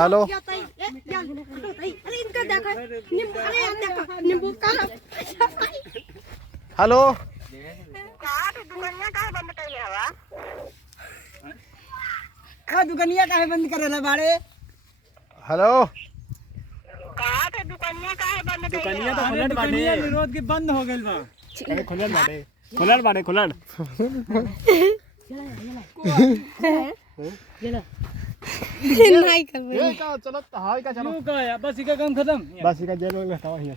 Hello hello दुकानिया काहे बंद करे बाड़े? हेलो दुकानिया तो खुलल बाटे, विरोध के बंद हो गइल बा। अरे खुलल बाटे, खुलल बाटे, खुलल। नहीं कर ये का चलत हाय का चलो बस इका काम खत्म। बस इका जेल में हटावा हिया।